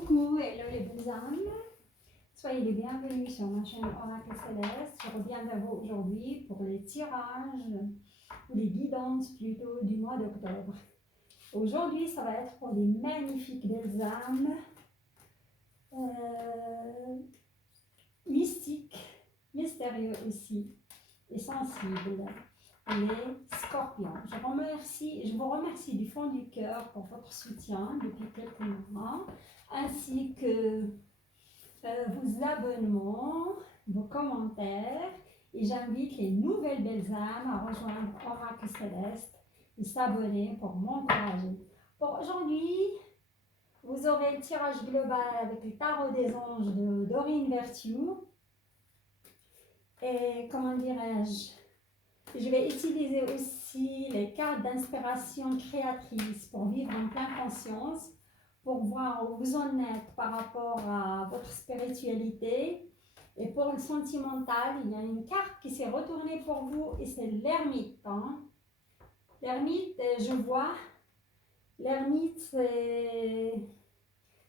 Coucou, hello les belles âmes. Soyez les bienvenus sur ma chaîne Oracle Céleste. Je reviens vers vous aujourd'hui pour les tirages ou les guidances plutôt du mois d'octobre. Aujourd'hui, ça va être pour des magnifiques belles âmes mystiques, mystérieux aussi et sensibles. Les scorpions. Je vous remercie du fond du cœur pour votre soutien depuis quelques mois, ainsi que vos abonnements, vos commentaires, et j'invite les nouvelles belles âmes à rejoindre Oracle Céleste et s'abonner pour m'encourager. Pour aujourd'hui, vous aurez le tirage global avec le tarot des anges de Doreen Virtue. Et comment dirais-je, je vais utiliser aussi les cartes d'inspiration créatrice pour vivre en pleine conscience, pour voir où vous en êtes par rapport à votre spiritualité. Et pour le sentimental, il y a une carte qui s'est retournée pour vous et c'est l'ermite. Hein. L'ermite, je vois, l'ermite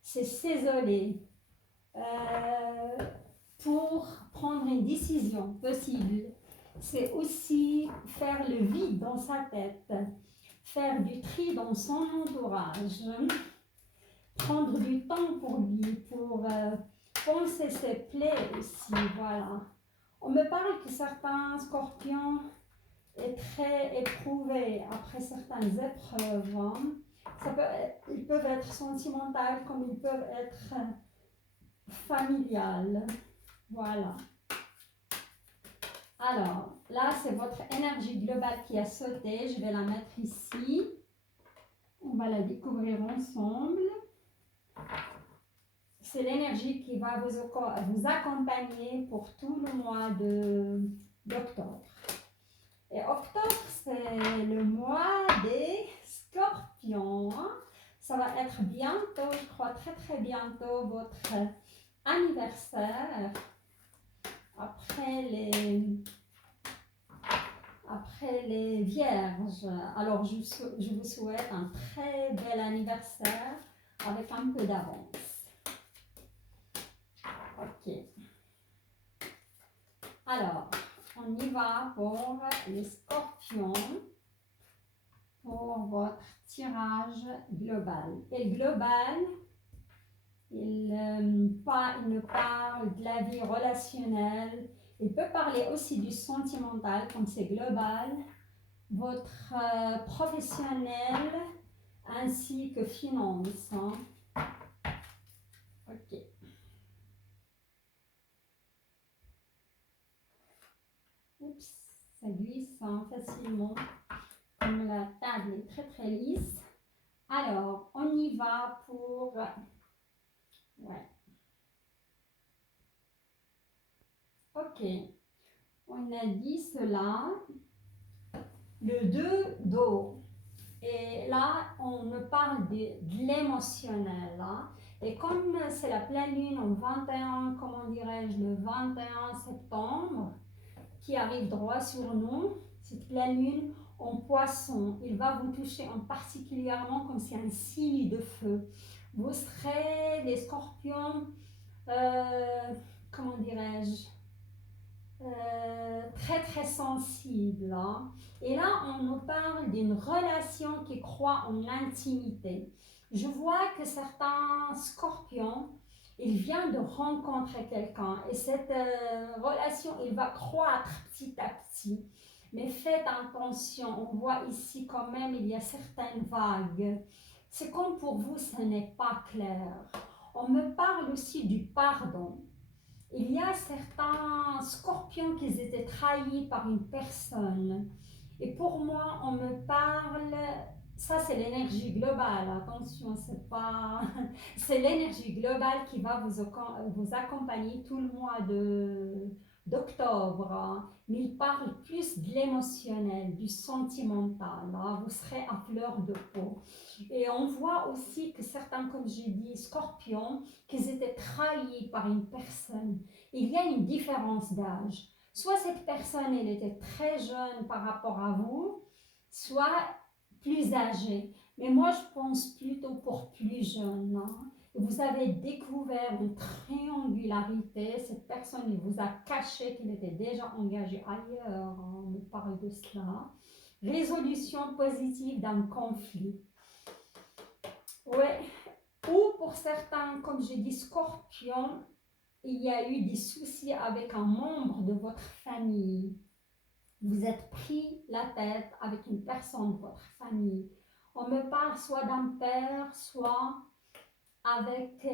c'est s'isoler pour prendre une décision possible. C'est aussi faire le vide dans sa tête, faire du tri dans son entourage, prendre du temps pour lui, pour penser ses plaies aussi, voilà. On me parle que certains scorpions est très éprouvés après certaines épreuves. Hein. Ils peuvent être sentimentaux comme ils peuvent être familiales. Voilà. Alors, là, c'est votre énergie globale qui a sauté. Je vais la mettre ici. On va la découvrir ensemble. C'est l'énergie qui va vous accompagner pour tout le mois d'octobre. Et octobre, c'est le mois des scorpions. Ça va être bientôt, je crois très bientôt, votre anniversaire. Après les vierges. Alors, je vous souhaite un très bel anniversaire avec un peu d'avance. Ok. Alors, on y va pour les scorpions, pour votre tirage global. Et le global, il me parle de la vie relationnelle. Il peut parler aussi du sentimental, comme c'est global, votre professionnel, ainsi que finance. Hein. Ok. Oups, ça glisse hein, facilement, comme la table est très lisse. Alors, on y va pour... Ouais. Ok. On a dit cela. Le 2 d'eau. Et là, on me parle de l'émotionnel. Hein. Et comme c'est la pleine lune en 21, comment dirais-je, le 21 septembre, qui arrive droit sur nous, cette pleine lune en poisson, il va vous toucher en particulièrement comme c'est un signe de feu. Vous serez des scorpions, comment dirais-je, très sensibles. Hein. Et là, on nous parle d'une relation qui croit en l'intimité. Je vois que certains scorpions, il vient de rencontrer quelqu'un et cette relation, il va croître petit à petit. Mais faites attention, on voit ici quand même, il y a certaines vagues. C'est comme pour vous, ce n'est pas clair. On me parle aussi du pardon. Il y a certains scorpions qui étaient trahis par une personne. Et pour moi, on me parle... Ça, c'est l'énergie globale. Attention, c'est pas... C'est l'énergie globale qui va vous accompagner tout le mois d'octobre. Hein. Mais il parle plus de l'émotionnel, du sentimental. Hein. Vous serez à fleur de peau. Et on voit aussi que certains, comme j'ai dit, scorpions, qu'ils étaient trahis par une personne. Il y a une différence d'âge. Soit cette personne, elle était très jeune par rapport à vous, soit plus âgée. Mais moi, je pense plutôt pour plus jeune. Hein? Vous avez découvert une triangularité. Cette personne, il vous a caché qu'il était déjà engagé ailleurs. On me parle de cela. Résolution positive d'un conflit. Ouais. Ou pour certains, comme j'ai dit, scorpion, il y a eu des soucis avec un membre de votre famille. Vous êtes pris la tête avec une personne de votre famille. On me parle soit d'un père, soit avec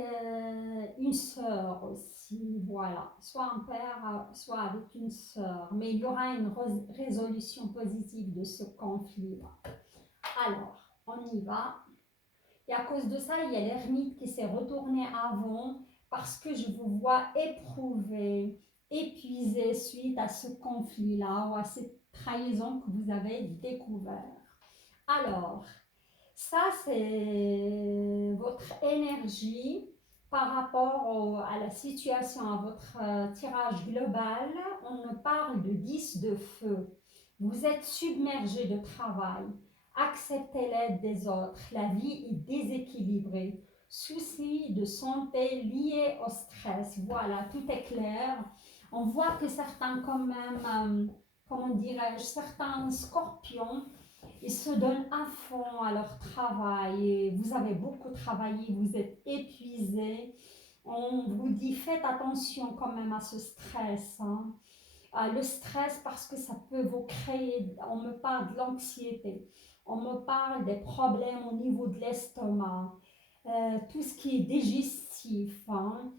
une sœur aussi, voilà. Soit un père, soit avec une sœur. Mais il y aura une résolution positive de ce conflit-là. Alors, on y va. Et à cause de ça, il y a l'ermite qui s'est retourné avant parce que je vous vois éprouvé, épuisé suite à ce conflit-là ou à cette trahison que vous avez découvert. Alors, ça, c'est votre énergie par rapport à la situation, à votre tirage global. On me parle de 10 de feu. Vous êtes submergé de travail. Acceptez l'aide des autres. La vie est déséquilibrée. Soucis de santé liés au stress. Voilà, tout est clair. On voit que certains, quand même, comment dirais-je, certains scorpions, ils se donnent à fond à leur travail. Et vous avez beaucoup travaillé, vous êtes épuisé. On vous dit faites attention quand même à ce stress. Hein. Le stress parce que ça peut vous créer, on me parle de l'anxiété, on me parle des problèmes au niveau de l'estomac, tout ce qui est digestif. Hein.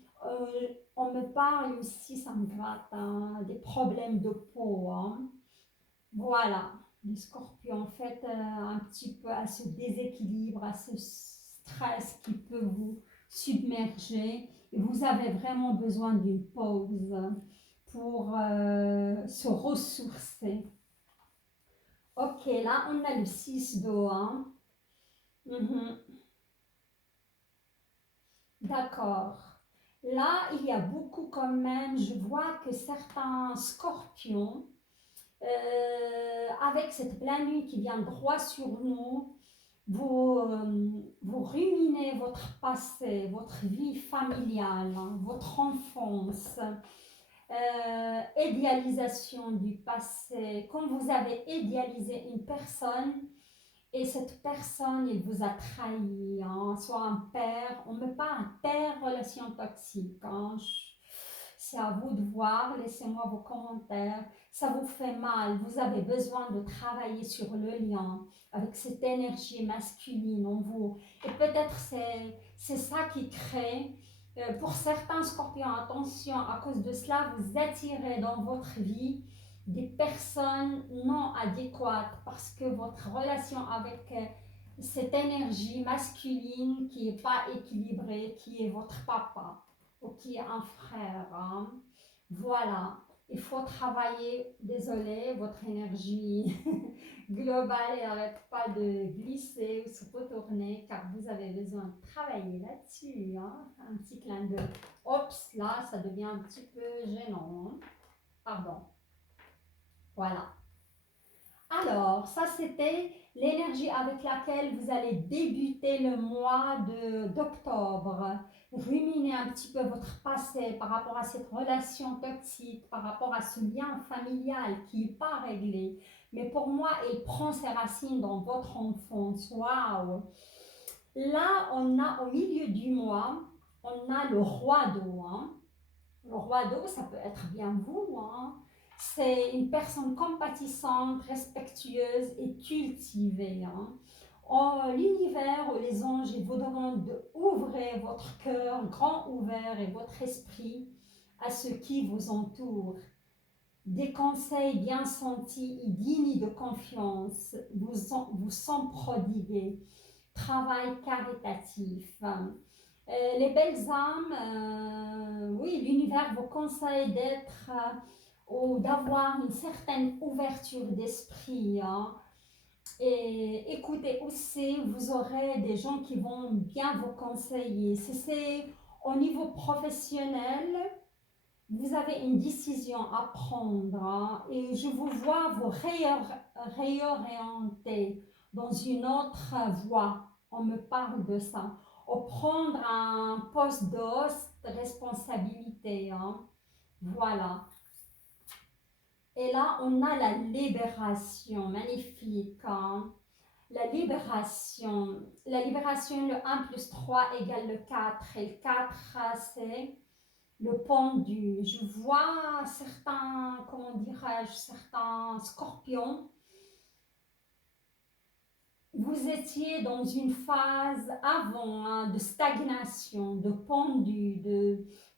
On me parle aussi, ça me gratte, hein, des problèmes de peau. Hein. Voilà, les scorpions, faites un petit peu à ce déséquilibre, à ce stress qui peut vous submerger. Et vous avez vraiment besoin d'une pause pour se ressourcer. Ok, là, on a le 6 d'eau. Hein. D'accord. Là, il y a beaucoup quand même, je vois que certains scorpions, avec cette pleine lune qui vient droit sur nous, vous ruminez votre passé, votre vie familiale, hein, votre enfance, idéalisation du passé. Quand vous avez idéalisé une personne et cette personne, il vous a trahi, hein, soit un père, on me parle un père, relation toxique. Hein, c'est à vous de voir, laissez-moi vos commentaires. Ça vous fait mal, vous avez besoin de travailler sur le lien avec cette énergie masculine en vous. Et peut-être c'est ça qui crée, pour certains scorpions, attention, à cause de cela, vous attirez dans votre vie des personnes non adéquates parce que votre relation avec cette énergie masculine qui n'est pas équilibrée, qui est votre papa ou qui est un frère. Hein. Voilà, il faut travailler, désolé, votre énergie globale n'arrête pas de glisser ou se retourner car vous avez besoin de travailler là-dessus. Hein. Un petit clin d'œil. Oups, là, ça devient un petit peu gênant. Hein. Pardon. Voilà. Alors, ça c'était l'énergie avec laquelle vous allez débuter le mois d'octobre. Ruminer un petit peu votre passé par rapport à cette relation toxique, par rapport à ce lien familial qui n'est pas réglé. Mais pour moi, il prend ses racines dans votre enfance. Waouh! Là, on a au milieu du mois, on a le roi d'eau. Hein. Le roi d'eau, ça peut être bien vous. Hein. C'est une personne compatissante, respectueuse et cultivée. Hein. L'univers ou les anges ils vous demandent d'ouvrir votre cœur grand ouvert et votre esprit à ce qui vous entoure. Des conseils bien sentis et dignes de confiance vous sont prodigués. Travail caritatif. Les belles âmes, oui, l'univers vous conseille d'être ou d'avoir une certaine ouverture d'esprit. Hein. Et écoutez aussi, vous aurez des gens qui vont bien vous conseiller. Si c'est au niveau professionnel, vous avez une décision à prendre. Hein, et je vous vois vous réorienter dans une autre voie. On me parle de ça. ou prendre un poste de haute responsabilité. Hein. Voilà. Et là, on a la libération, magnifique. Hein. La libération, le 1 plus 3 égale le 4. Et le 4, c'est le pendu. Je vois certains, comment dirais-je, certains scorpions. Vous étiez dans une phase avant hein, de stagnation, de pendu,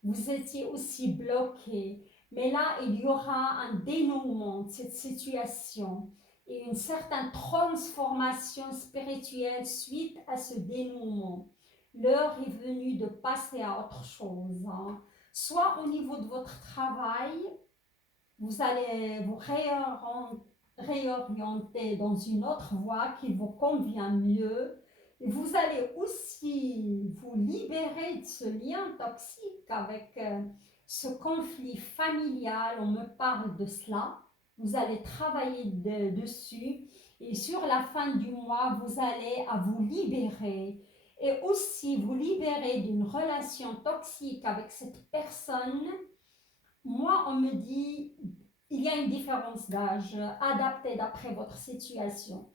vous étiez aussi bloqué. Mais là, il y aura un dénouement de cette situation et une certaine transformation spirituelle suite à ce dénouement. L'heure est venue de passer à autre chose. Hein. Soit au niveau de votre travail, vous allez vous réorienter dans une autre voie qui vous convient mieux. Et vous allez aussi vous libérer de ce lien toxique avec ce conflit familial. On me parle de cela. Vous allez travailler dessus. Et sur la fin du mois, vous allez à vous libérer. Et aussi vous libérer d'une relation toxique avec cette personne. Moi, on me dit, il y a une différence d'âge adaptée d'après votre situation.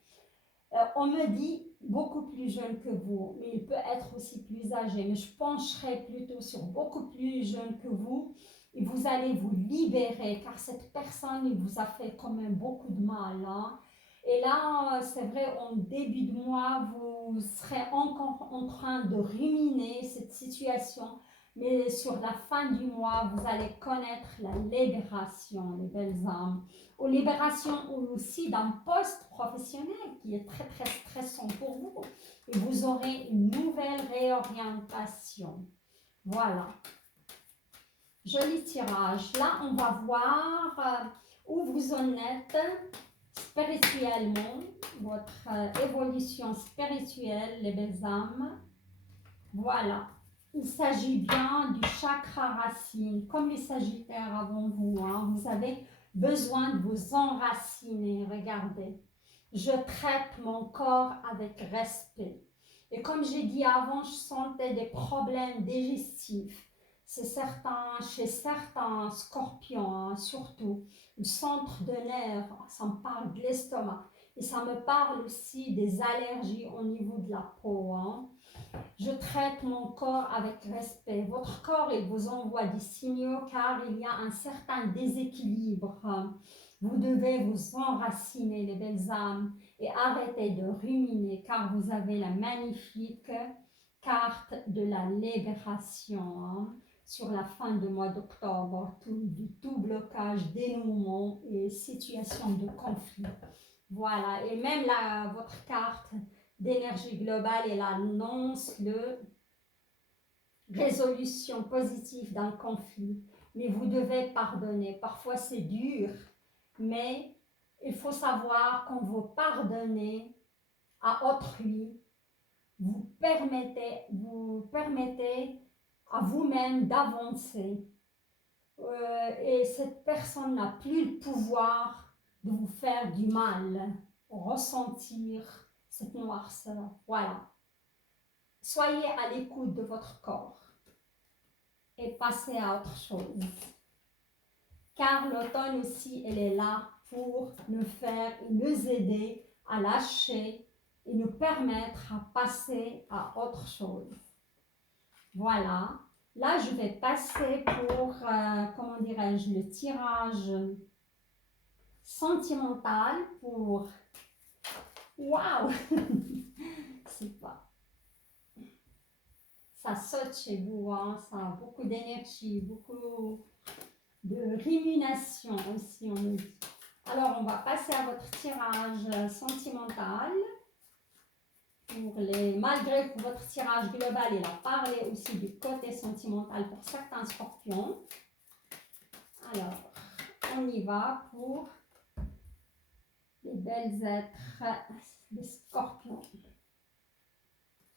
On me dit beaucoup plus jeune que vous, mais il peut être aussi plus âgé. Mais je pencherai plutôt sur beaucoup plus jeune que vous. Et vous allez vous libérer car cette personne il vous a fait quand même beaucoup de mal. Hein. Et là, c'est vrai, en début de mois, vous serez encore en train de ruminer cette situation. Mais sur la fin du mois, vous allez connaître la libération, les belles âmes. Ou libération aussi d'un poste professionnel qui est très très stressant pour vous. Et vous aurez une nouvelle réorientation. Voilà. Joli tirage. Là, on va voir où vous en êtes spirituellement, votre évolution spirituelle, les belles âmes. Voilà. Il s'agit bien du chakra racine, comme les sagittaires avant vous. Hein. Vous avez besoin de vous enraciner. Regardez. Je traite mon corps avec respect. Et comme j'ai dit avant, je sentais des problèmes digestifs. C'est certain, chez certains scorpions, hein, surtout, le centre de nerfs, ça me parle de l'estomac. Et ça me parle aussi des allergies au niveau de la peau. Hein. Je traite mon corps avec respect. Votre corps, il vous envoie des signaux car il y a un certain déséquilibre. Vous devez vous enraciner, les belles âmes, et arrêter de ruminer car vous avez la magnifique carte de la libération. Hein, sur la fin du mois d'octobre, tout blocage, dénouement et situation de conflit. Voilà, et même votre carte d'énergie globale, elle annonce le résolution positive d'un conflit. Mais vous devez pardonner. Parfois c'est dur, mais il faut savoir quand vous pardonnez à autrui, vous permettez à vous-même d'avancer. Et cette personne n'a plus le pouvoir de vous faire du mal, ressentir cette noirceur. Voilà. Soyez à l'écoute de votre corps et passez à autre chose. Car l'automne aussi, elle est là pour nous faire et nous aider à lâcher et nous permettre à passer à autre chose. Voilà. Là, je vais passer pour, comment dirais-je, le tirage sentimental pour... Waouh! C'est pas... Ça saute chez vous, hein? Ça a beaucoup d'énergie, beaucoup de rumination aussi, on me dit. Alors, on va passer à votre tirage sentimental. Malgré que votre tirage global, il a parlé aussi du côté sentimental pour certains scorpions. Alors, on y va pour les belles êtres, les scorpions.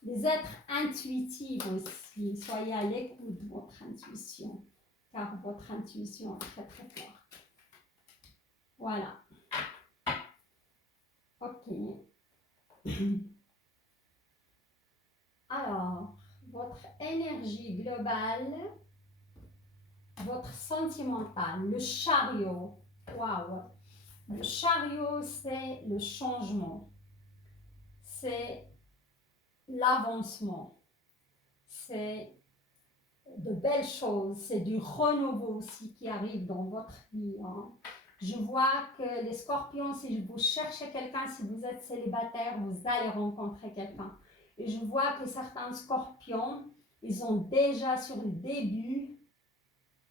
Les êtres intuitifs aussi. Soyez à l'écoute de votre intuition, car votre intuition est très très forte. Voilà. Ok. Alors, votre énergie globale, votre sentimental, le chariot. Waouh! Le chariot, c'est le changement, c'est l'avancement, c'est de belles choses, c'est du renouveau aussi qui arrive dans votre vie. Hein. Je vois que les scorpions, si vous cherchez quelqu'un, si vous êtes célibataire, vous allez rencontrer quelqu'un. Et je vois que certains scorpions, ils ont déjà sur le début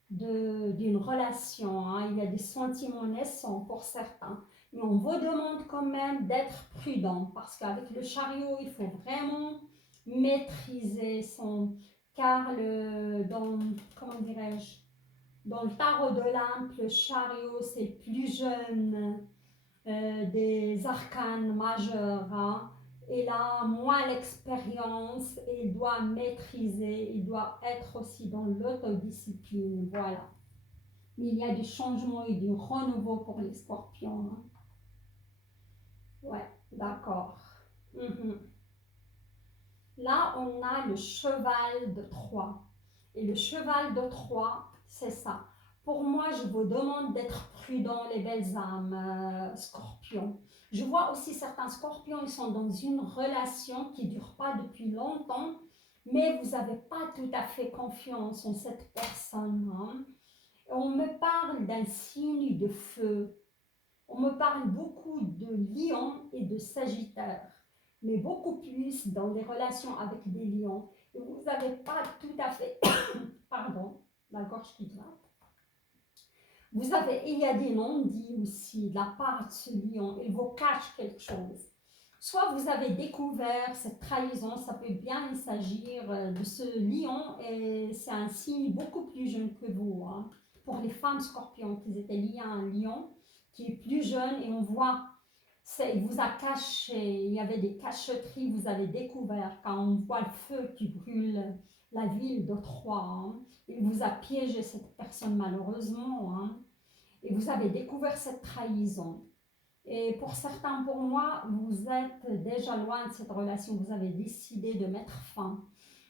d'une relation. Hein. Il y a des sentiments naissants pour certains. Mais on vous demande quand même d'être prudent parce qu'avec le chariot, il faut vraiment maîtriser son... Car comment dirais-je, dans le tarot de l'âme, le chariot, c'est plus jeune des arcanes majeurs. Hein. Il a moins l'expérience et il doit maîtriser, il doit être aussi dans l'autodiscipline. Voilà. Mais il y a du changement et du renouveau pour les scorpions. Hein. Ouais, d'accord. Là, on a le cheval de Troie. Et le cheval de Troie, c'est ça. Pour moi, je vous demande d'être prudent, les belles âmes, scorpions. Je vois aussi certains scorpions, ils sont dans une relation qui ne dure pas depuis longtemps, mais vous n'avez pas tout à fait confiance en cette personne. Hein. On me parle d'un signe de feu. On me parle beaucoup de lion et de sagittaire, mais beaucoup plus dans les relations avec des lions. Et vous n'avez pas tout à fait, pardon, la gorge qui gratte. Il y a des non-dits aussi de la part de ce lion, il vous cache quelque chose. Soit vous avez découvert cette trahison, ça peut bien s'agir de ce lion, et c'est un signe beaucoup plus jeune que vous. Hein. Pour les femmes scorpions qui étaient liées à un lion, qui est plus jeune, et on voit, il vous a caché, il y avait des cacheteries, vous avez découvert, quand on voit le feu qui brûle la ville de Troie, hein, il vous a piégé cette personne malheureusement, hein, et vous avez découvert cette trahison. Et pour certains, pour moi, vous êtes déjà loin de cette relation, vous avez décidé de mettre fin.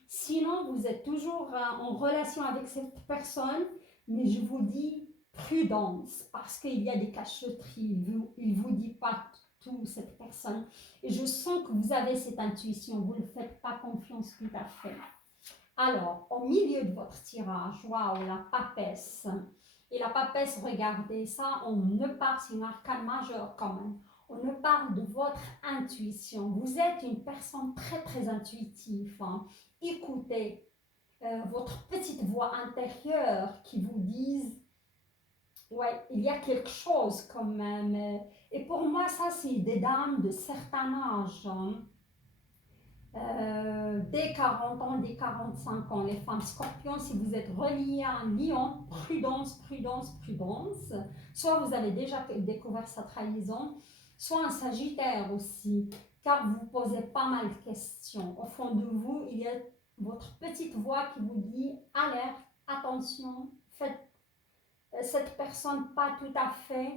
Sinon, vous êtes toujours en relation avec cette personne, mais je vous dis prudence, parce qu'il y a des cacheteries, il ne vous dit pas tout, cette personne. Et je sens que vous avez cette intuition, vous ne faites pas confiance tout à fait. Alors, au milieu de votre tirage, waouh, la papesse. Et la papesse, regardez ça, on ne parle, c'est une arcane majeure quand même. On ne parle de votre intuition. Vous êtes une personne très très intuitive. Hein. Écoutez votre petite voix intérieure qui vous dise, ouais, il y a quelque chose quand même. Et pour moi, ça, c'est des dames de certain âge. Hein. Dès 40 ans, dès 45 ans, les femmes scorpions, si vous êtes reliées à un lion, prudence, prudence, prudence. Soit vous avez déjà découvert sa trahison, soit un sagittaire aussi, car vous posez pas mal de questions. Au fond de vous, il y a votre petite voix qui vous dit alerte, attention, faites cette personne pas tout à fait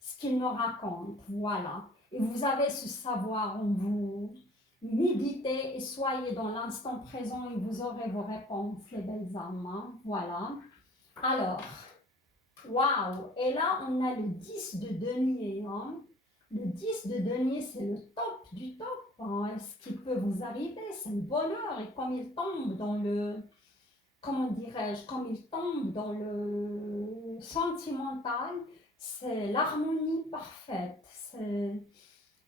ce qu'il me raconte. Voilà. Et vous avez ce savoir en vous. Méditez et soyez dans l'instant présent et vous aurez vos réponses, les belles âmes. Hein? Voilà. Alors, waouh! Et là, on a le 10 de denier. Hein? Le 10 de denier, c'est le top du top. Hein? Ce qui peut vous arriver, c'est le bonheur. Et comme il tombe dans le, comment dirais-je, comme il tombe dans le sentimental, c'est l'harmonie parfaite.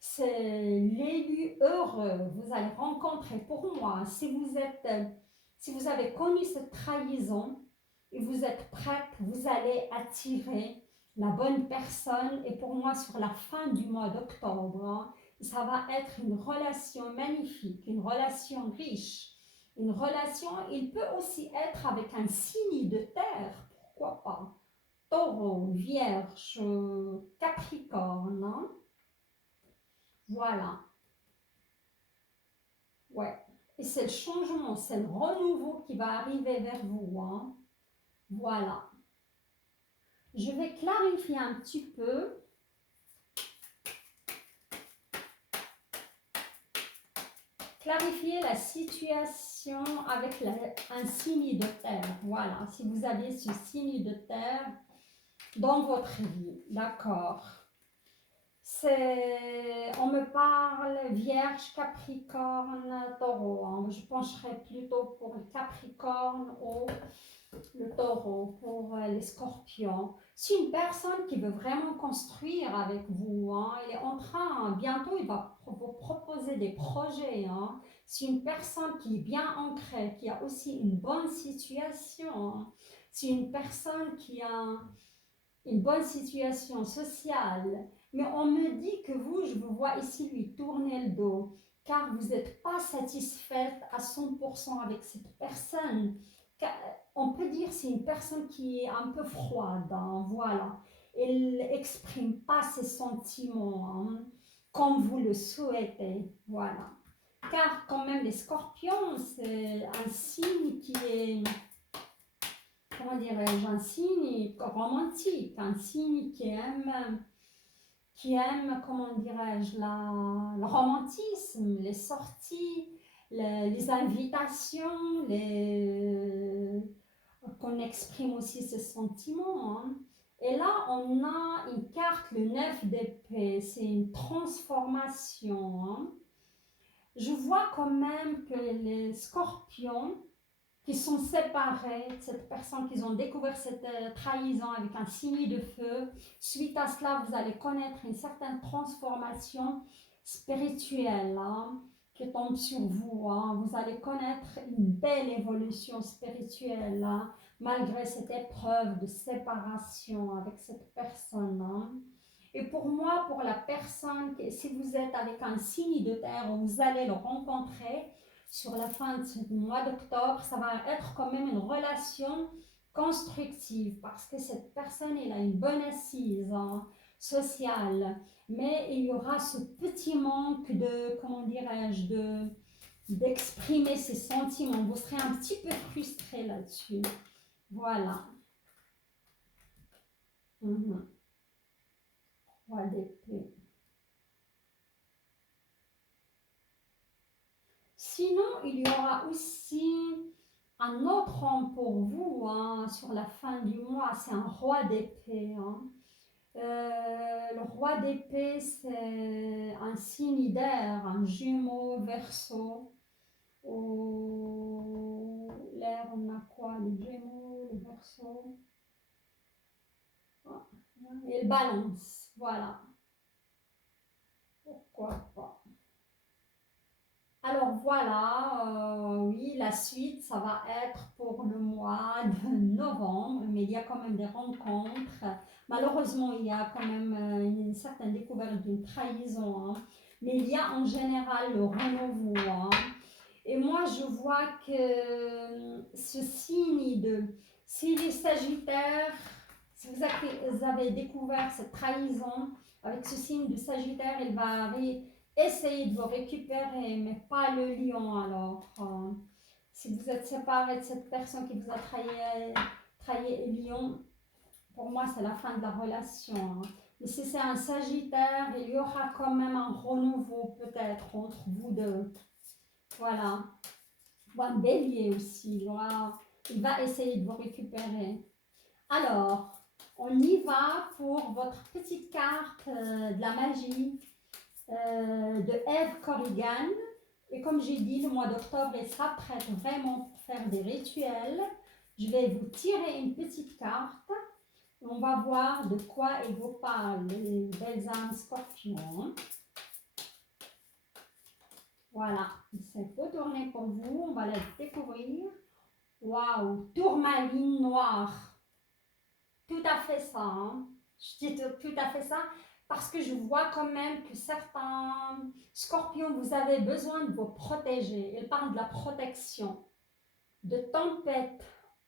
C'est l'élu heureux. Vous allez rencontrer, pour moi, si vous avez connu cette trahison et vous êtes prête, vous allez attirer la bonne personne. Et pour moi, sur la fin du mois d'octobre, hein, ça va être une relation magnifique, une relation riche. Une relation, il peut aussi être avec un signe de terre, pourquoi pas. Taureau, Vierge, Capricorne, hein. Voilà. Ouais. Et c'est le changement, c'est le renouveau qui va arriver vers vous. Hein. Voilà. Je vais clarifier un petit peu. clarifier la situation avec un signe de terre. Voilà, si vous avez ce signe de terre dans votre vie, d'accord. On me parle Vierge, Capricorne, Taureau. Hein. Je pencherais plutôt pour le Capricorne ou le Taureau, pour les Scorpions. C'est une personne qui veut vraiment construire avec vous. Hein. Il est en train, bientôt, il va vous proposer des projets. Hein. C'est une personne qui est bien ancrée, qui a aussi une bonne situation. Hein. C'est une personne qui a une bonne situation sociale, mais on me dit que vous, je vous vois ici lui tourner le dos, car vous n'êtes pas satisfaite à 100% avec cette personne. On peut dire que c'est une personne qui est un peu froide, hein, voilà. Elle n'exprime pas ses sentiments hein, comme vous le souhaitez, voilà. Car quand même les scorpions, c'est un signe qui est comment dirais-je, un signe romantique, un signe qui aime comment dirais-je, le romantisme, les sorties, les invitations, qu'on exprime aussi ses sentiments. Hein. Et là, on a une carte, le 9 d'épée, c'est une transformation. Hein. Je vois quand même que les scorpions, qui sont séparés de cette personne, qui ont découvert cette trahison avec un signe de feu. Suite à cela, vous allez connaître une certaine transformation spirituelle hein, qui tombe sur vous. Hein. Vous allez connaître une belle évolution spirituelle hein, malgré cette épreuve de séparation avec cette personne. Hein. Et pour moi, pour la personne, si vous êtes avec un signe de terre, vous allez le rencontrer, sur la fin de ce mois d'octobre, ça va être quand même une relation constructive parce que cette personne, elle a une bonne assise hein, sociale, mais il y aura ce petit manque de, comment dirais-je, d'exprimer ses sentiments. Vous serez un petit peu frustré là-dessus. Voilà. Roi d'épée. Sinon, il y aura aussi un autre homme pour vous hein, sur la fin du mois, c'est un roi d'épée. Hein. Le roi d'épée, c'est un signe d'air, un jumeau, verseau. L'air, on a quoi? Le gémeaux, le verseau. Et le balance, voilà. Pourquoi pas? Alors voilà, oui, la suite, ça va être pour le mois de novembre, mais il y a quand même des rencontres. Malheureusement, il y a quand même une certaine découverte d'une trahison, hein. Mais il y a en général le renouveau. Hein. Et moi, je vois que ce signe de, si les Sagittaires, si vous avez découvert cette trahison avec ce signe de Sagittaire, il va arriver. Essayez de vous récupérer, mais pas le lion alors. Si vous êtes séparé de cette personne qui vous a trahi lion, pour moi c'est la fin de la relation. Hein. Mais si c'est un sagittaire, il y aura quand même un renouveau peut-être entre vous deux. Voilà. Ou un bélier aussi. Voilà. Il va essayer de vous récupérer. Alors, on y va pour votre petite carte de la magie. De Eve Corrigan. Et comme j'ai dit, le mois d'octobre, elle s'apprête vraiment pour faire des rituels. Je vais vous tirer une petite carte. On va voir de quoi elle vous parle, les belles âmes scorpions. Voilà, c'est retourné pour vous. On va la découvrir. Waouh, tourmaline noire. Tout à fait ça. Hein. Je dis tout à fait ça. Parce que je vois quand même que certains scorpions, vous avez besoin de vous protéger. Il parle de la protection, de tempête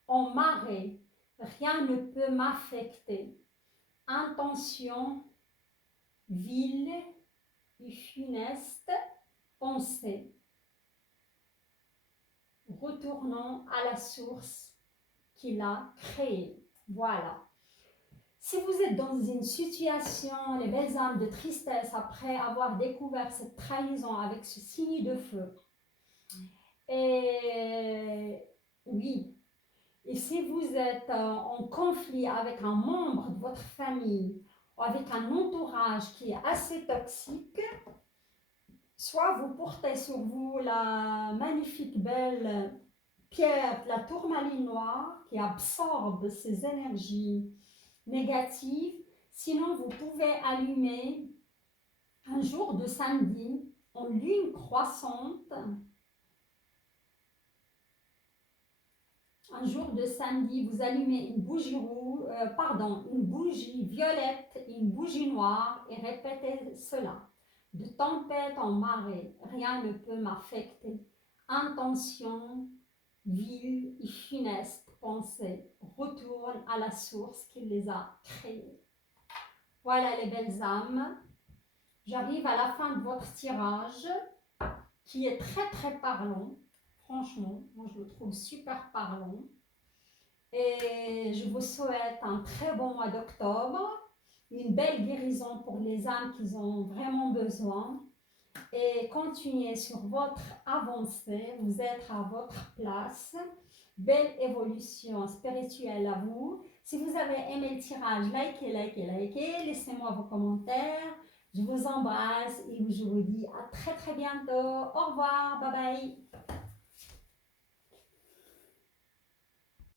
en marée. Rien ne peut m'affecter. Intention, vile et funeste, pensée. Retournons à la source qu'il a créée. Voilà. Si vous êtes dans une situation, les belles âmes de tristesse, après avoir découvert cette trahison avec ce signe de feu, Et oui, et si vous êtes en conflit avec un membre de votre famille ou avec un entourage qui est assez toxique, soit vous portez sur vous la magnifique belle pierre de la tourmaline noire qui absorbe ces énergies négatives. Sinon, vous pouvez allumer un jour de samedi en lune croissante. Un jour de samedi, vous allumez une bougie une bougie violette et une bougie noire et répétez cela. De tempête en marée, rien ne peut m'affecter. Intention, vile et funeste pensée retourne à la source qui les a créées. Voilà les belles âmes. J'arrive à la fin de votre tirage qui est très très parlant. Franchement, moi je le trouve super parlant. Et je vous souhaite un très bon mois d'octobre, une belle guérison pour les âmes qui en ont vraiment besoin. Et continuez sur votre avancée, vous êtes à votre place. Belle évolution spirituelle à vous. Si vous avez aimé le tirage, likez, likez, likez. Laissez-moi vos commentaires. Je vous embrasse et je vous dis à très très bientôt. Au revoir, bye bye.